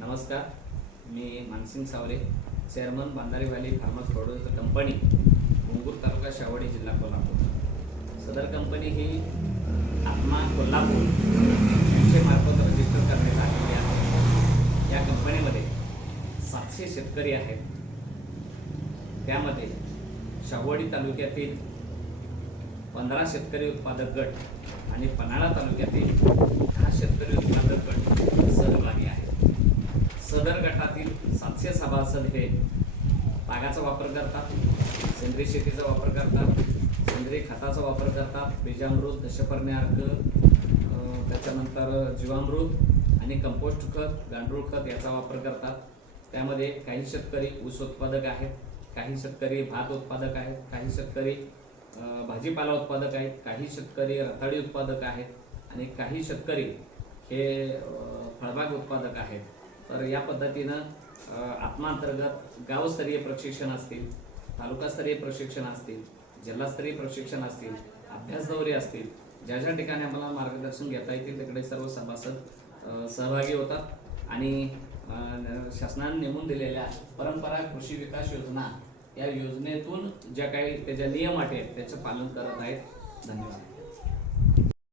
नमस्कार, मी Mansing Savare, chairman Bandhari valley farmers producer company, Mungur taluka, Shawdi, जिल्हा कोल्हापूर। सदर कंपनी ही आत्मा कोल्हापूर यांचे मार्फत रजिस्टर करण्यात आलेली आहे। या कंपनीमध्ये 700 शेतकरी आहेत। त्यामध्ये शावडी तालुक्यातील 15 शेतकरी उत्पादक गट आणि पन्हाळा तालुक्यातील 10 शेतकरी उत्पादक गट सहभागी आहेत। सदर गटातील 700 सभासद हे तागाचा वापर करतात, सेंद्रिय शेतीचा वापर करतात, सेंद्रिय खताचा वापर करतात, बीजामृत, दशपर्णी अर्क, त्याच्यानंतर जीवामृत आणि कंपोस्ट खत, गांडूळ खत याचा वापर करतात। त्यामध्ये काही शेतकरी ऊस उत्पादक आहेत, काही शेतकरी भात उत्पादक आहेत, काही शेतकरी भाजीपाला उत्पादक आहेत, काही शेतकरी रताळी उत्पादक आहेत आणि काही शेतकरी हे फळबाग उत्पादक आहेत। तर या पद्धतीनं आत्मा अंतर्गत गावस्तरीय प्रशिक्षण असतील, तालुकास्तरीय प्रशिक्षण असतील, जिल्हास्तरीय प्रशिक्षण असतील, अभ्यास दौरे असतील, ज्या ज्या ठिकाणी आम्हाला मार्गदर्शन घेता येतील तिकडे सर्व सभासद सहभागी होतात आणि शासनाने नेमून दिलेल्या परंपरा कृषी विकास योजना या योजनेतून ज्या काही त्याच्या नियम आहेत त्याचं पालन करत आहेत। धन्यवाद।